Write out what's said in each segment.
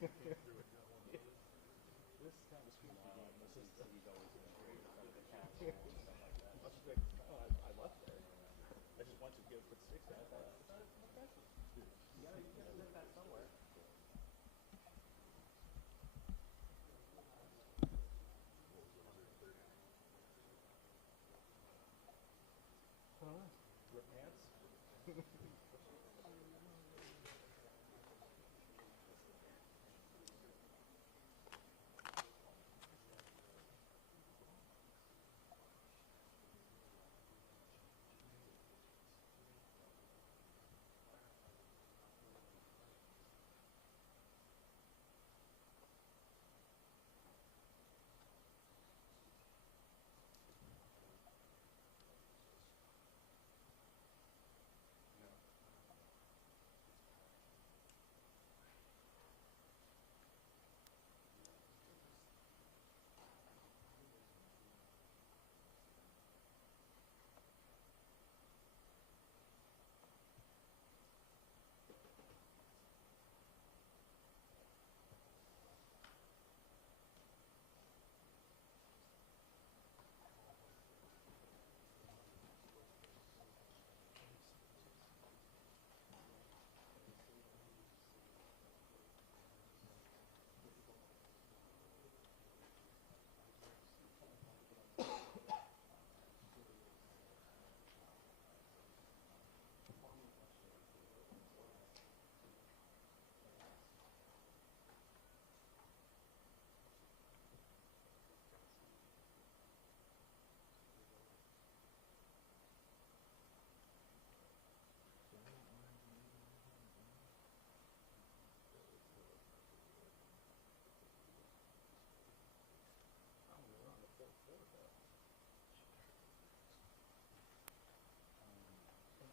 This is kind of a sweet game. This is he's always been great under the castle and stuff like that. I left there. I just went to go put sticks down. I thought, you gotta lift that somewhere. Rip pants.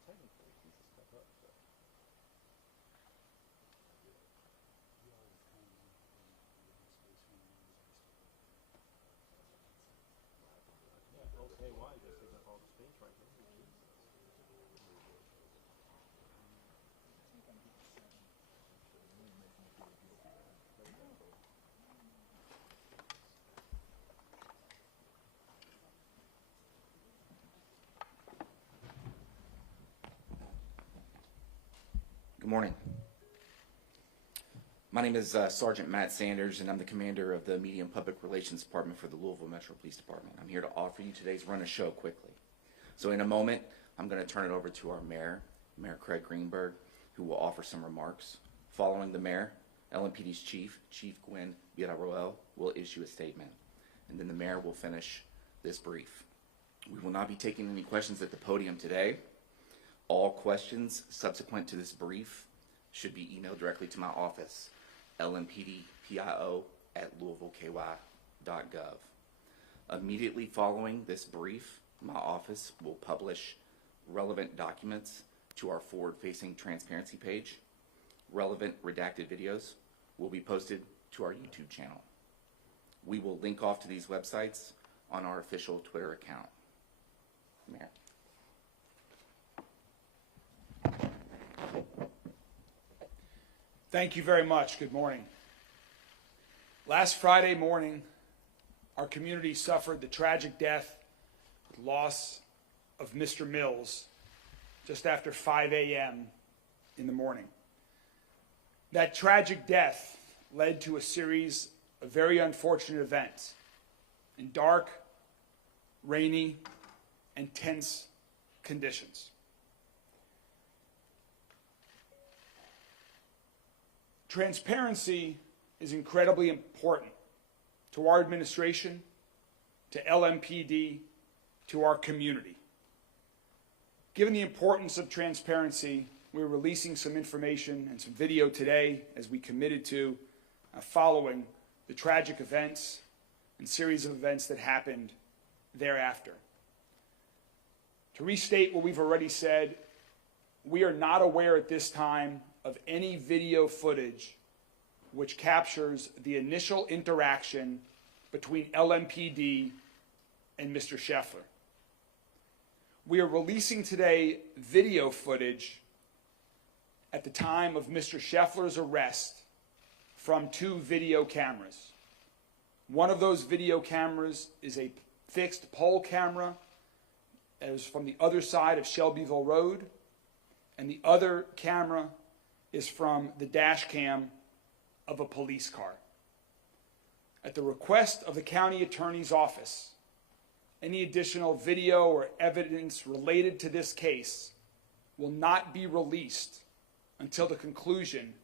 Technically, he's a step up, so. Yeah, okay, why? Just takes up all the space right there. Good morning. My name is Sergeant Matt Sanders, and I'm the commander of the Media and Public Relations Department for the Louisville Metro Police Department. I'm here to offer you today's run of show quickly. So in a moment, I'm going to turn it over to our mayor, Mayor Craig Greenberg, who will offer some remarks. Following the mayor, LMPD's chief, Chief Gwen Villarroel, will issue a statement. And then the mayor will finish this brief. We will not be taking any questions at the podium today. All questions subsequent to this brief should be emailed directly to my office, lmpdpio@louisvilleky.gov. Immediately following this brief, my office will publish relevant documents to our forward-facing transparency page. Relevant redacted videos will be posted to our YouTube channel. We will link off to these websites on our official Twitter account. Mayor. Thank you very much. Good morning. Last Friday morning, our community suffered the tragic death, loss of Mr. Mills just after 5 a.m. in the morning. That tragic death led to a series of very unfortunate events in dark, rainy, and tense conditions. Transparency is incredibly important to our administration, to LMPD, to our community. Given the importance of transparency, we're releasing some information and some video today, as we committed to, following the tragic events and series of events that happened thereafter. To restate what we've already said, we are not aware at this time of any video footage which captures the initial interaction between LMPD and Mr. Scheffler. We are releasing today video footage at the time of Mr. Scheffler's arrest from 2 video cameras. One of those video cameras is a fixed pole camera that is from the other side of Shelbyville Road, and the other camera is from the dash cam of a police car. At the request of the county attorney's office, any additional video or evidence related to this case will not be released until the conclusion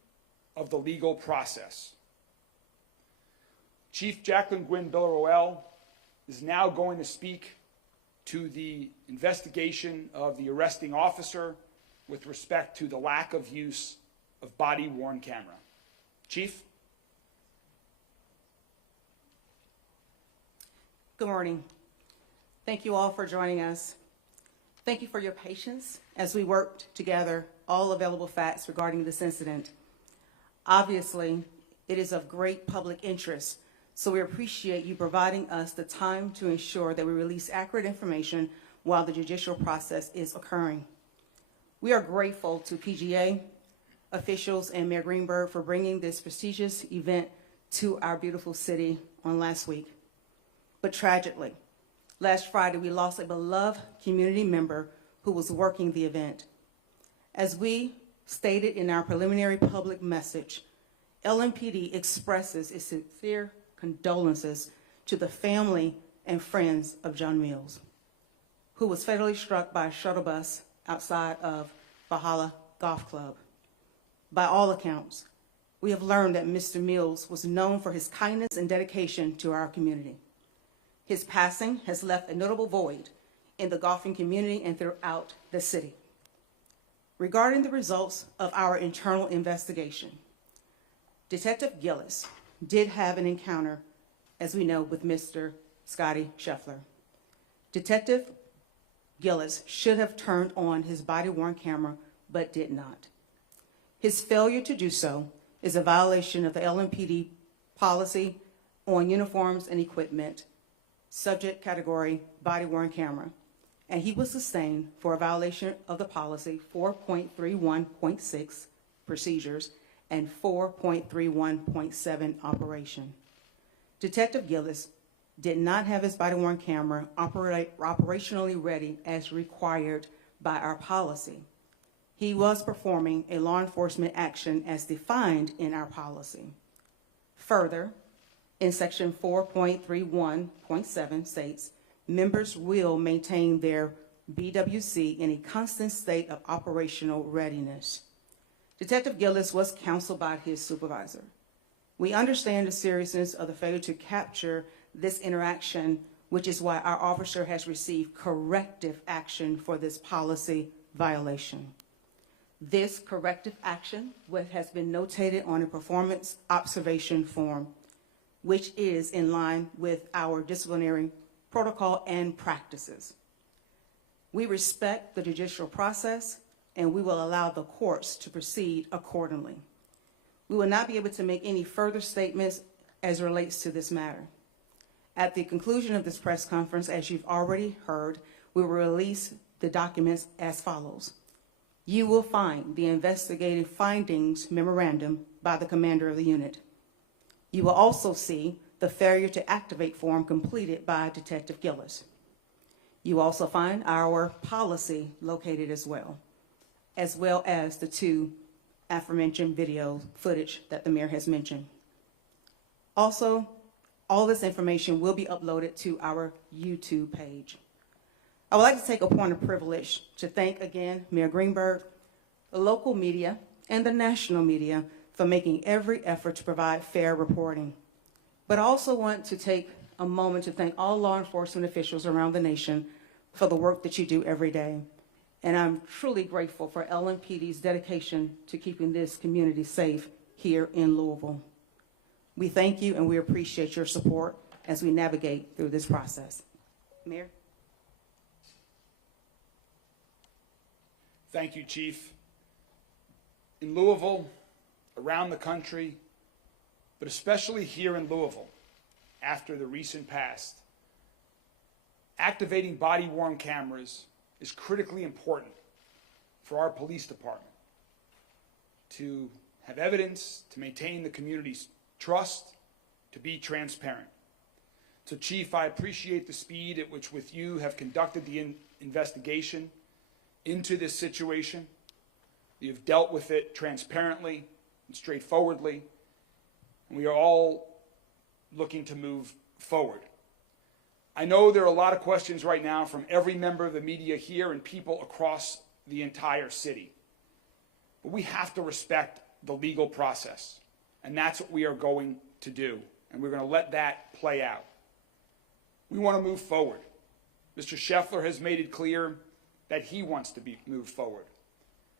of the legal process. Chief Jacqueline Gwynn Villaroel is now going to speak to the investigation of the arresting officer with respect to the lack of use of body-worn camera. Chief? Good morning. Thank you all for joining us. Thank you for your patience as we worked together all available facts regarding this incident. Obviously, it is of great public interest, so we appreciate you providing us the time to ensure that we release accurate information while the judicial process is occurring. We are grateful to PGA, officials, and Mayor Greenberg for bringing this prestigious event to our beautiful city on last week. But tragically, last Friday we lost a beloved community member who was working the event. As we stated in our preliminary public message, LMPD expresses its sincere condolences to the family and friends of John Mills, who was fatally struck by a shuttle bus outside of Valhalla Golf Club. By all accounts, we have learned that Mr. Mills was known for his kindness and dedication to our community. His passing has left a notable void in the golfing community and throughout the city. Regarding the results of our internal investigation, Detective Gillis did have an encounter, as we know, with Mr. Scotty Scheffler. Detective Gillis should have turned on his body-worn camera, but did not. His failure to do so is a violation of the LMPD policy on uniforms and equipment, subject category body-worn camera, and he was sustained for a violation of the policy 4.31.6 procedures and 4.31.7 operation. Detective Gillis did not have his body-worn camera operationally ready as required by our policy. He was performing a law enforcement action as defined in our policy. Further, in section 4.31.7 states, members will maintain their BWC in a constant state of operational readiness. Detective Gillis was counseled by his supervisor. We understand the seriousness of the failure to capture this interaction, which is why our officer has received corrective action for this policy violation. This corrective action has been notated on a performance observation form, which is in line with our disciplinary protocol and practices. We respect the judicial process, and we will allow the courts to proceed accordingly. We will not be able to make any further statements as it relates to this matter. At the conclusion of this press conference, as you've already heard, we will release the documents as follows. You will find the investigative findings memorandum by the commander of the unit. You will also see the failure to activate form completed by Detective Gillis. You will also find our policy located as well as the 2 aforementioned video footage that the mayor has mentioned. Also, all this information will be uploaded to our YouTube page. I would like to take a point of privilege to thank again Mayor Greenberg, the local media, and the national media for making every effort to provide fair reporting. But I also want to take a moment to thank all law enforcement officials around the nation for the work that you do every day. And I'm truly grateful for LMPD's dedication to keeping this community safe here in Louisville. We thank you and we appreciate your support as we navigate through this process. Mayor? Thank you, Chief. In Louisville, around the country, but especially here in Louisville, after the recent past, activating body-worn cameras is critically important for our police department to have evidence, to maintain the community's trust, to be transparent. So, Chief, I appreciate the speed at which with you have conducted the investigation into this situation. You've dealt with it transparently and straightforwardly, and we are all looking to move forward. I know there are a lot of questions right now from every member of the media here and people across the entire city. But we have to respect the legal process, and that's what we are going to do, and we're going to let that play out. We want to move forward. Mr. Scheffler has made it clear that he wants to be moved forward.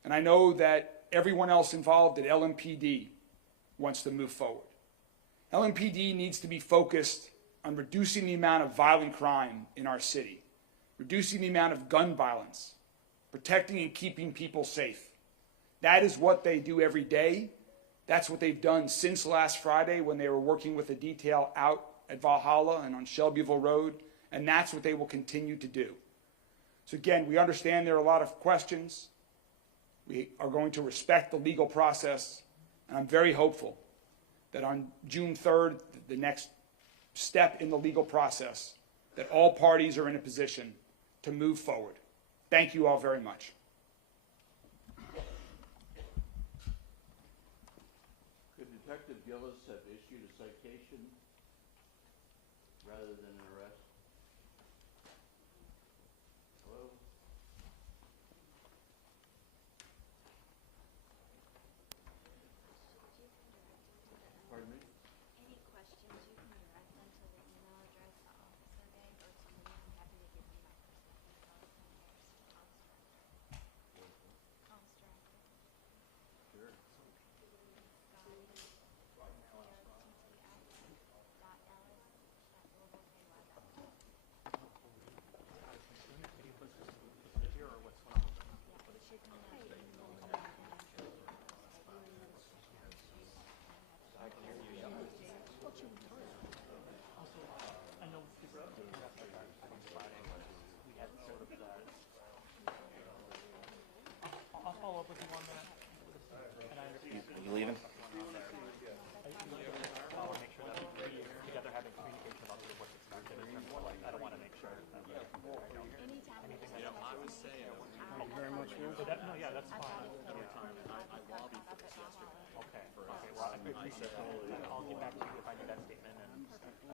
And I know that everyone else involved at LMPD wants to move forward. LMPD needs to be focused on reducing the amount of violent crime in our city, reducing the amount of gun violence, protecting and keeping people safe. That is what they do every day. That's what they've done since last Friday when they were working with a detail out at Valhalla and on Shelbyville Road, and that's what they will continue to do. So again, we understand there are a lot of questions. We are going to respect the legal process, and I'm very hopeful that on June 3rd, the next step in the legal process, that all parties are in a position to move forward. Thank you all very much. Could Detective Gillis have issued a citation rather than an arrest? Hello? Pardon me? Any questions, you can direct them to the email address the officer gave or to me. I'm happy to give you my personal email. Comms director. Sure. I'll follow up with you on that. And I understand. You leaving? I want to make sure that we together having communication about what's expected in terms of like, I don't want to make sure that anything that I would say. Thank you very much. No, yeah, that's fine. Okay. Well, I appreciate that. I'll get back to you if I need that statement.